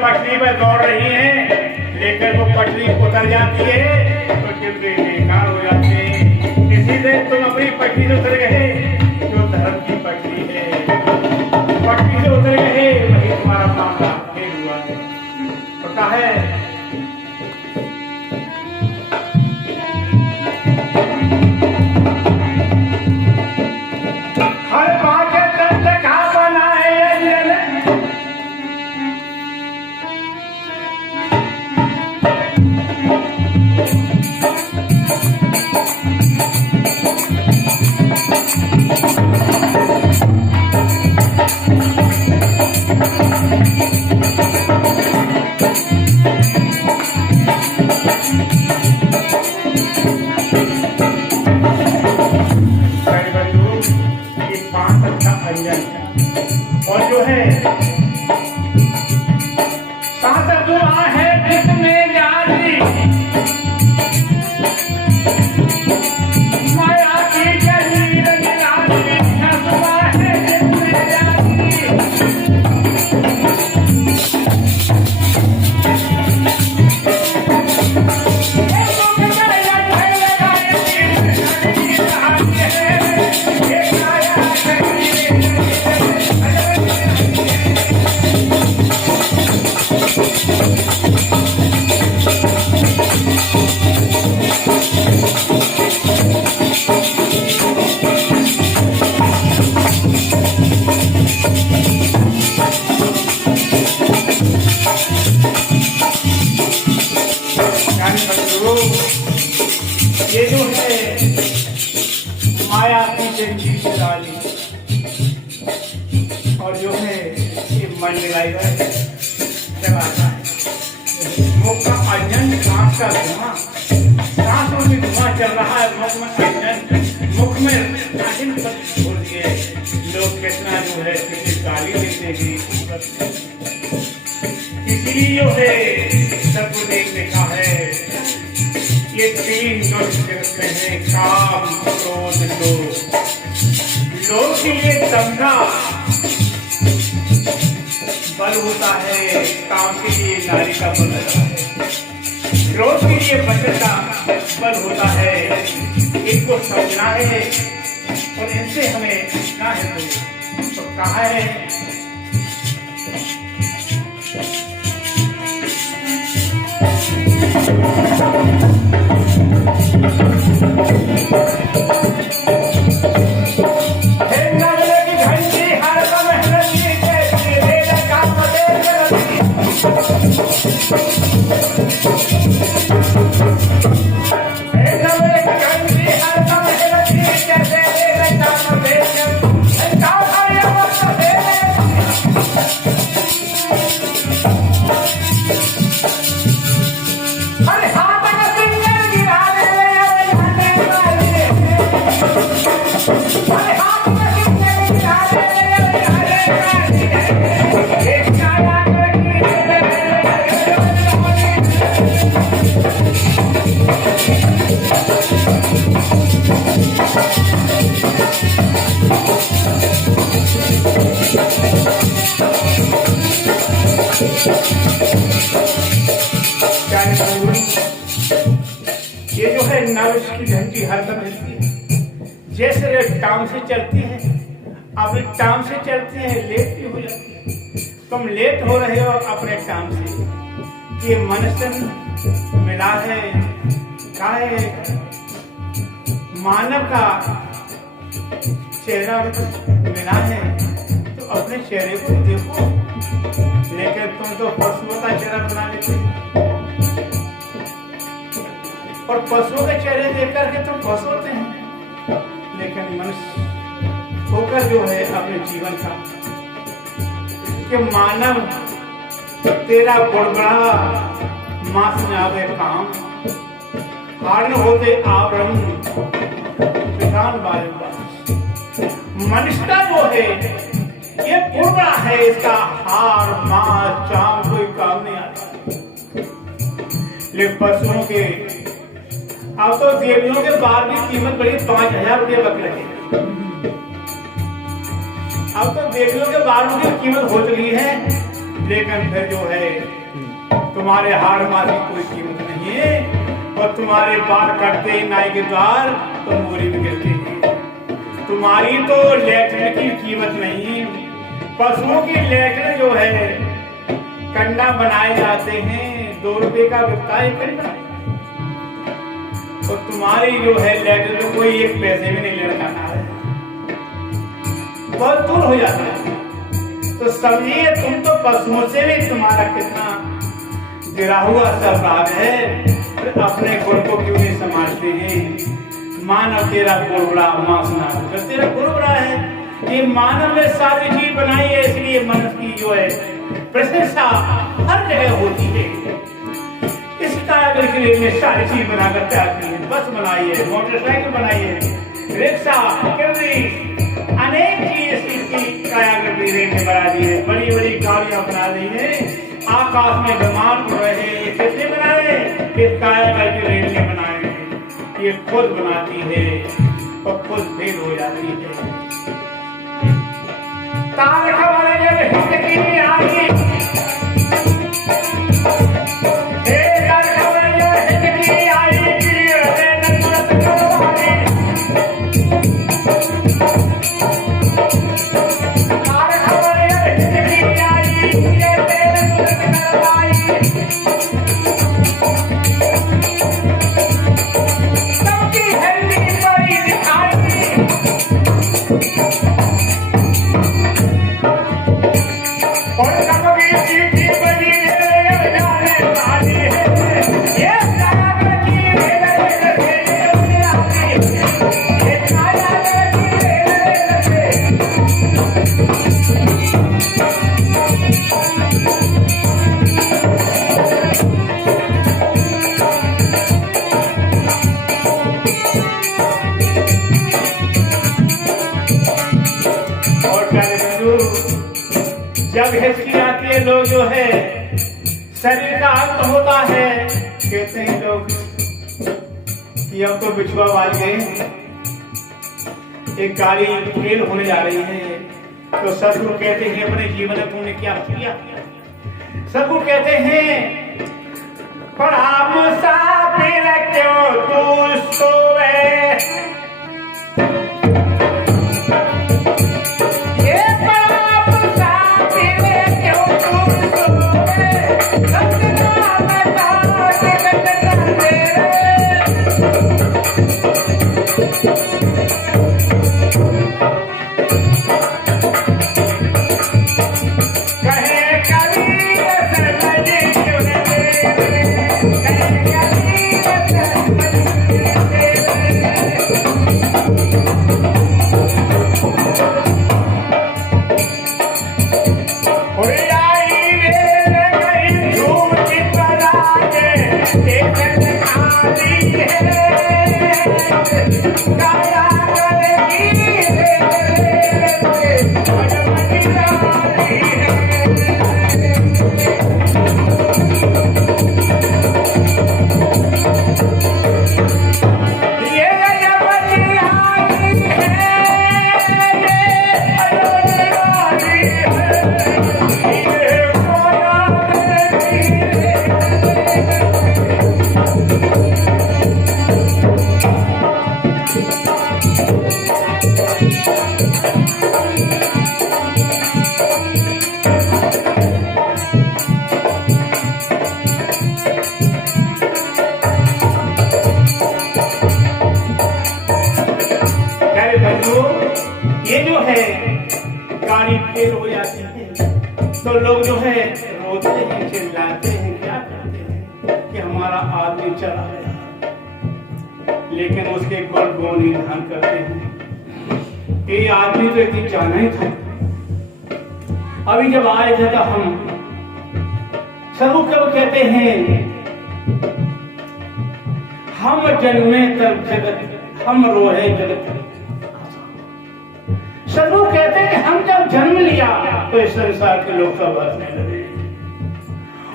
पटरी पर दौड़ रही हैं, लेकिन वो पटरी उतर जाती है तो डिब्बे बेकार हो जाते हैं। इसी से तुम अपनी पटरी से उतर गए, जो धर्म की पटरी है, पटरी से उतर गए, वही तुम्हारा मामला फेल हुआ है। पता है हर बात दंड का बनाए और जो है सात दुआ है जिसमें जारी माया की जलील निराली दुआ है जिसमें जारी ये जो है माया पीछे पीछे डाली और जो है ये मंडलाइवर चलाता है। मुख का अंजन सांस का धुआं, सांसों में धुआं चल रहा है, मुख में अंजन, मुख में अंजन सब छोड़ दिए। लोग कितना जो है किसी गाली देते हैं, इसलिए जो है सबको देख देखा है ये तीन दुष्ट हैं, काम क्रोध लोभ। लोभ के लिए दंगा बल होता है, काम के लिए नारी का बल होता है, क्रोध के लिए वचन का बल होता है। इनको समझना है और इनसे हमें सीखना है। तो कहा है ये जो है नव की धन की हरकत रहती है। जैसे टांग से चलती है, अपनी टांग से चलती है, लेट भी हो जाती है। तुम लेट हो रहे हो अपने टांग से। ये मनुष्य मिला है क्या है मानव का चेहरा मिला है तो अपने चेहरे को देखो, लेकिन तुम तो पशुओं का चेहरा बना लेते और पशुओं के चेहरे देख करके तुम खुश होते हैं, लेकिन मनुष्य होकर जो है अपने जीवन का कि मानव तेरा गुड़गुड़ा मास में आवे काम, हारण होते आवरण विधान वाले मनुष्यता जो है ये गुड़गुड़ा है, इसका हार मास चाम कोई काम नहीं आता। लेकिन पशुओं के अब तो देवियों के बाल की कीमत बड़ी 5,000 रुपये बकरे है। अब तो देवियों के बालों की कीमत हो चुकी है, लेकिन फिर जो है तुम्हारे हार मास की कोई कीमत नहीं है और तुम्हारे बाल कटते ही नाई के द्वार तो मोरी में गिरते हैं। तुम्हारी तो लेटरिन की कीमत नहीं, पशुओं की लेटरिन जो है कंडा बनाए जाते हैं 2 रुपए का बिकता है कंडा, तो तुम्हारी जो है लेटरिन में कोई 1 पैसे भी नहीं लेना है, बहुत दूर हो जाता है। तो समझिए तुम तो पशुओं से भी तुम्हारा कितना गिरा हुआ स्वभाव है, तो अपने गुण को क्यों नहीं समझते हैं। मानव तेरा गुड़गुड़ा मासना, तो तेरा गुड़गुड़ा है ये मानव ने सारी चीज बनाई है, इसलिए मनुष्य की जो है प्रशंसा हर जगह होती है। इस कारीगर के लिए सारी चीज बनाकर तैयार की है, बस बनाई है, मोटरसाइकिल बनाई है, रिक्शा, अनेक चीज इसकी कायाकृति रेल बना दी है, बड़ी बड़ी गाड़ियां बना दी है, आकाश में विमान उड़ रहे हैं, ये किसने बनाए? इस कायाकृति रेल ने बनाए, ये खुद बनाती है और खुद फेल हो जाती है। तार खबर जब हिंदकी आई, तार खबर जब हिंदकी आई, नजरत करवाई, तार खबर जब हिंदकी आई, नजरत करवाई, जब हिचकी आती है लोग जो है शरीर का अंत होता है, कहते हैं लोग कि अब तो बिछुआ वाल गए, एक गाड़ी फेल होने जा रही है, तो सदगुरु कहते हैं अपने जीवन में तुमने क्या किया। सदगुरु कहते हैं पढ़ा मुसाफिर क्यों तू सोए, गया, लेकिन उसके गुण गुण ही ध्यान करते हैं। ये आदमी तो एक जाना ही था। अभी जब आए थे तो हम सरू कब कहते हैं, हम जन्मे तब जगत हम रोए जगत। सरू कहते हैं कि हम जब जन्म लिया तो इस संसार के लोग सब हंसने लगे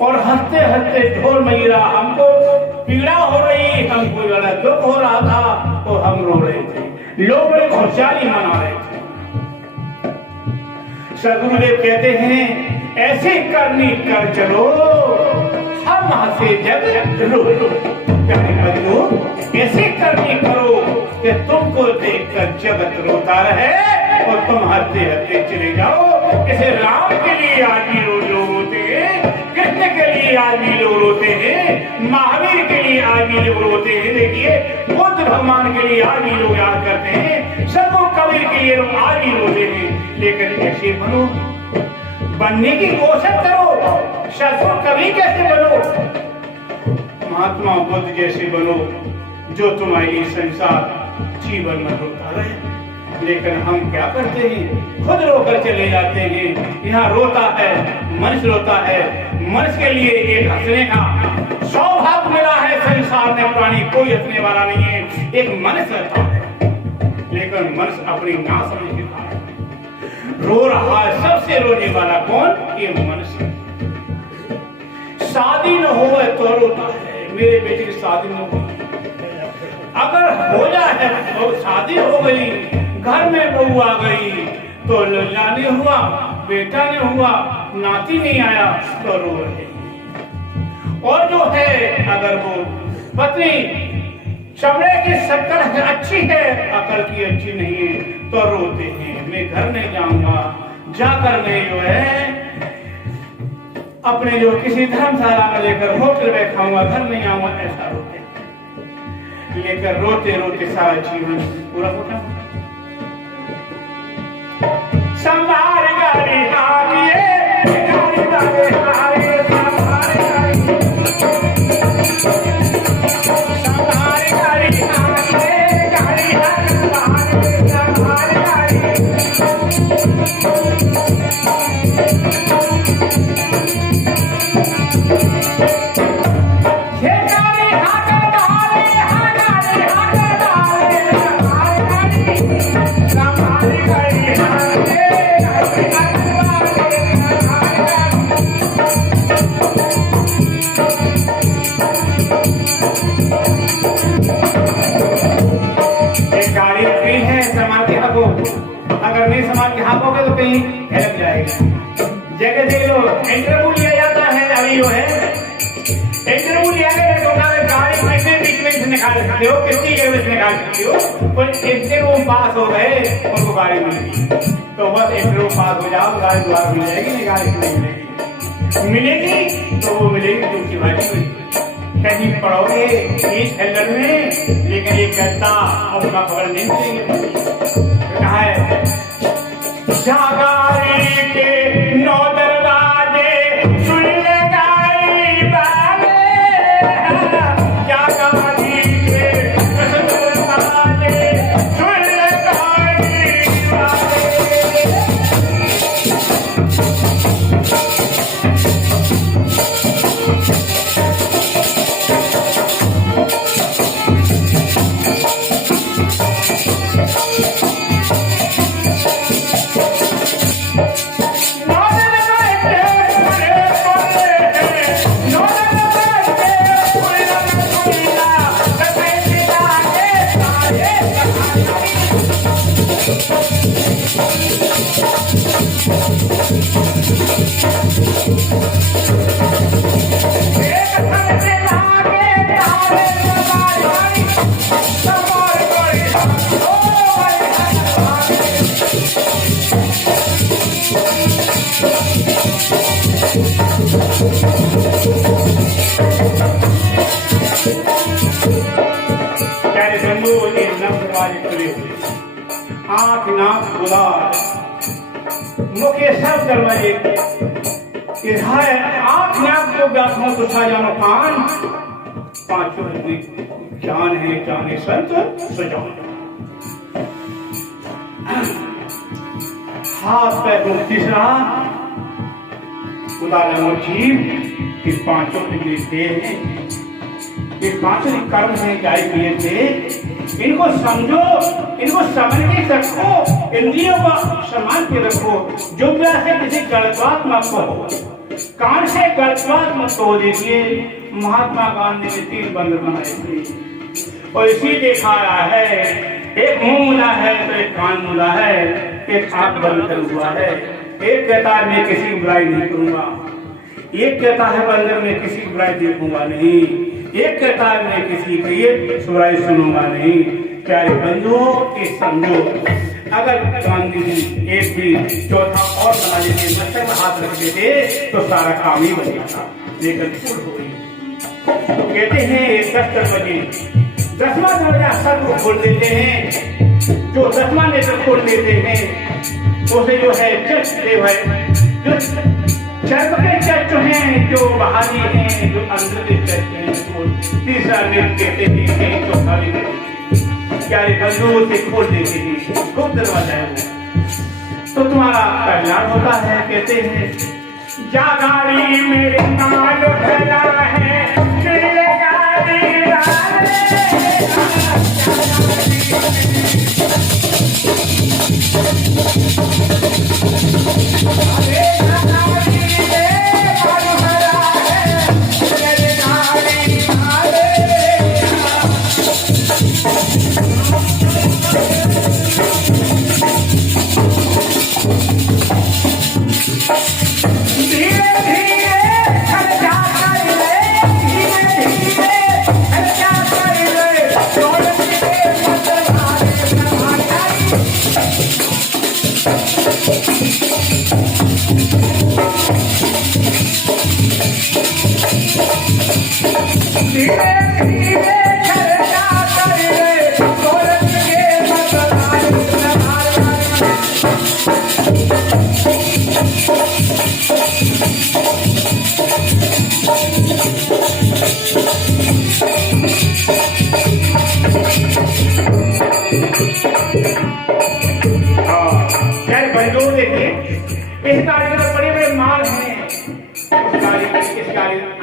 और हंसते हंसते ढोल मईरा, हमको पीड़ा हो रही, हमको बड़ा दुख हो रहा था तो हम रो रहे थे, लोग बड़े खुशहाली मना रहे थे। सदगुरुदेव कहते हैं ऐसे करनी कर चलो, हम हंसे जग रो बदलो, ऐसे करनी करो कि तुमको देखकर जगत रोता रहे और तुम हंसते हंसते चले जाओ। जैसे राम के लिए आदमी लोग रोते हैं, कृष्ण के लिए आदमी लोग रोते हैं, महावीर के लिए आदमी लोग रोते हैं, देखिए बुद्ध भगवान के लिए आदमी लोग याद करते हैं, सबको कबीर के लिए लोग आदमी रोते हैं। लेकिन ऐसे बनो, बनने की कोशिश करो, शत्रु कभी कैसे बनो, महात्मा बुद्ध जैसे बनो जो तुम्हारी संसार जीवन में रोता रहे। लेकिन हम क्या करते हैं, खुद रोकर चले जाते हैं। यहाँ रोता है मनुष्य, रोता है मनुष्य के लिए एक हंसने का सौभाग्य मिला है संसार में, प्राणी कोई हंसने वाला नहीं है, एक मनुष्य रहता है। लेकिन मनुष्य अपनी ना समझ के रो रहा है, सबसे रोने वाला कौन, ये मनुष्य। शादी न हो तो रोता है, मेरे बेटे की शादी न हो, अगर हो जाए तो शादी हो गई, घर में बहू आ गई तो लल्ला नहीं हुआ, बेटा नहीं हुआ, नाती नहीं आया तो रो रहे। और जो है अगर वो पत्नी चमड़े की शक्ल अच्छी है, अकल की अच्छी नहीं है तो रोते हैं, मैं घर नहीं जाऊंगा, जाकर मैं जो है अपने जो किसी धर्मशाला में लेकर होटल में खाऊंगा, घर नहीं आऊंगा, ऐसा रोते। लेकर रोते रोते सारा जीवन पूरा होता। संभाल गाड़ी आगे, गाड़ी आगे आगे, संभाल गाड़ी, संभाल गाड़ी आगे, गाड़ी आगे, संभाल गाड़ी। ये गाड़ी आगे डाले, आगे आगे डाले, संभाल गाड़ी, संभाल गाड़ी आगे। गाड़ी फ्री है, संभाल के हाँको, अगर नहीं संभाल के हाँकोगे तो कहीं हेलक जाएगा। जगह देख लो, इंटरव्यू लिया जाता है, अभी जो है इंटरव्यू लिया गया तो गाड़ी कैसे बीच में से निकाल सकते हो, कितनी जगह से निकाल सकते हो, पर इंटरव्यू पास हो गए उनको गाड़ी मिलेगी, तो बस इंटरव्यू पास हो जाओ, गाड़ी दोबारा मिल जाएगी, नहीं गाड़ी नहीं मिलेगी, मिलेगी तो वो मिलेगी दूसरी बारी। कहीं पढ़ोगे इस हेलर में, लेकिन ये कहता अब का खबर नहीं मिलेगी। कहा है जागारी के नौ दरवाजे सुन ले गाड़ी वाले, जागारी के नौ दरवाजे सुन ले गाड़ी वाले। आंख नाक गुलाब मुखे सब दरवाजे आंख नाक को व्यासों तो छा जानो कान, पांचों जान है जाने संत सुजान। हाथ पैरों तीसरा उदाहरण जीव, ये पांचों देह हैं, ये पांचों कर्म हैं गाय किए थे। इनको समझो, इनको समझ के रखो, इंद्रियों को सम्मान के रखो। जो से किसी गलतबात मत कहो, कान से गलतबात मत कहो। देखिए महात्मा गांधी ने 3 बंदर बनाए थे और इसी देखा है, एक मुंह मुला है तो एक कान मुला है, एक आंख बंद कर हुआ है। एक कहता है मैं किसी की बुराई नहीं करूंगा, एक कहता है बंदर मैं किसी की बुराई देखूंगा नहीं, एक कहता है मैं किसी की ये बुराई सुनूंगा नहीं। प्यारे बंधुओं के समझो, अगर गांधी जी एक भी चौथा और बना लेते, मच्छर में हाथ रख देते तो सारा काम ही बन जाता, लेकिन भूल हो गई। तो कहते हैं 10 बजे 10वां दरवाजा सर को खोल देते हैं। जो 10वां नेत्र खोल देते हैं उसे जो है चर्च देव है, जो चर्च के चर्च हैं, जो बहाली हैं, जो अंदर के चर्च हैं, तो तीसरा नेत्र कहते हैं चौथा नेत्र प्यारे बंधुओं से खोल देते हैं। खूब दरवाजा है वो, तो तुम्हारा कल्याण होता है। कहते हैं जा गाड़ी मेरे काल भला है, मेरे गाड़ी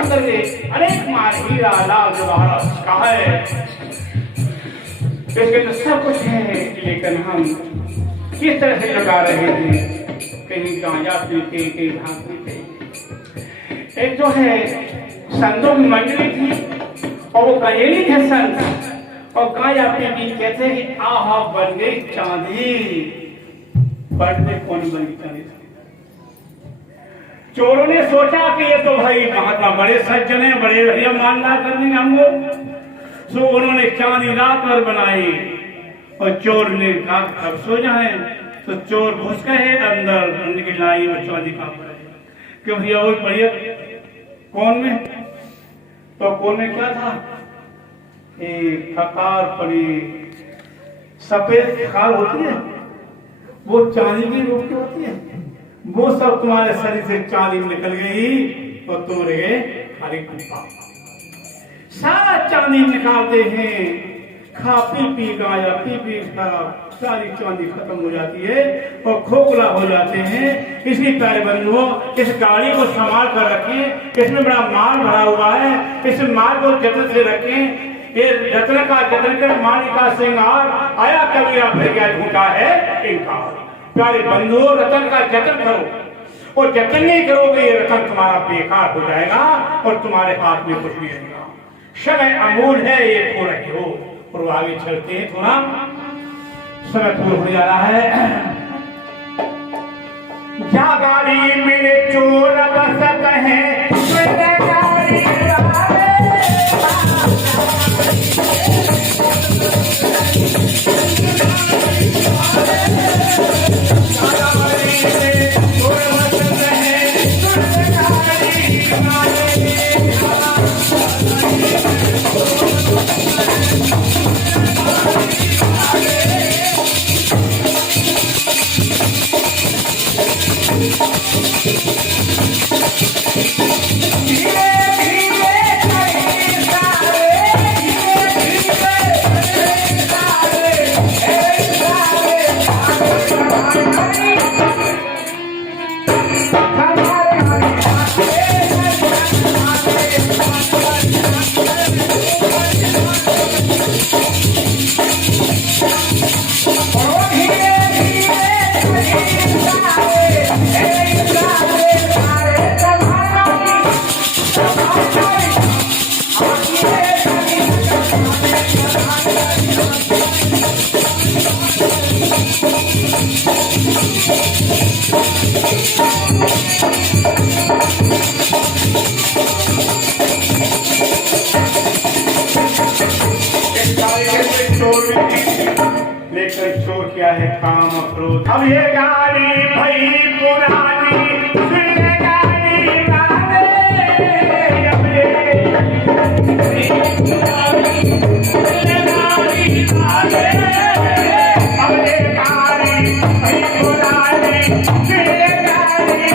अंदर के अनेक माल हीरा लाल जवाहरात का है, इसके अंदर सब कुछ है। लेकिन हम किस तरह से लगा रहे थे, कहीं गांजा पीते, कहीं भांग पीते। एक जो है संतों की मंडली थी और वो कहेली थे संत, और गांजा पी कहते हैं कि आहा बन गई चांदी, बढ़ते कौन बन गई चांदी। चोरों ने सोचा कि ये तो भाई महात्मा बड़े सज्जन हैं, बड़े भैया मानना कर देंगे हमको, सो उन्होंने चांदी रात भर बनाई। और चोर ने कहा अब सो जाए, तो चोर घुस गए अंदर, उनकी लाई और चांदी कहाँ पर है, क्यों भैया वो बढ़िया कौन में, तो कौन में क्या था, खकार पड़ी, सफेद खकार होती है, वो चांदी की रूप की होती है, वो सब तुम्हारे शरीर से चांदी निकल गई तो तुम रहे खाली कुत्ता। सारा चांदी निकालते हैं, खा पी गाया पी सारी चांदी खत्म हो जाती है और खोखला हो जाते हैं। इसलिए प्यारे बंधुओं, इस गाड़ी को संभाल कर रखें, इसमें बड़ा माल भरा हुआ है, इस माल को जतन से रखें। ये जतन का जतन कर माली का श्रृंगार, आया कबीरा फिर गया झूठा है इनकार। प्यारे बंधुओं, रतन का जतन करो, और जतन नहीं करोगे ये रतन तुम्हारा बेकार हो जाएगा और तुम्हारे हाथ में कुछ भी रहेगा। समय अमूल है, ये खो रहे हो। और आगे चलते हैं, थोड़ा समय पूरा हो जा रहा है। जा गाड़ी मेरे चोर बसत है, मेरे गाड़ी चोर लेकर चोर क्या है काम क्रोध। अब ये गाड़ी भई पुरानी फिर गाड़ी गाने अपने अब ये गाड़ी भई पुरानी फिर गाड़ी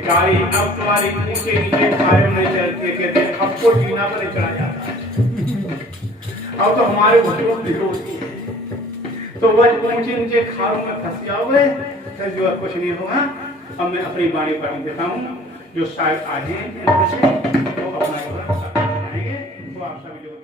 गाड़ी अब तुम्हारी ऊंचे नीचे खाए में चलती कहते आपको जीना पर नहीं चढ़ा जाता। अब तो हमारे घुटनों की होती है तो वह ऊंचे नीचे खारों में फंस जाओगे फिर जो कुछ नहीं होगा। अब मैं अपनी बाणी पढ़ देता हूँ जो शायद आज तो अपना तो आप सभी लोग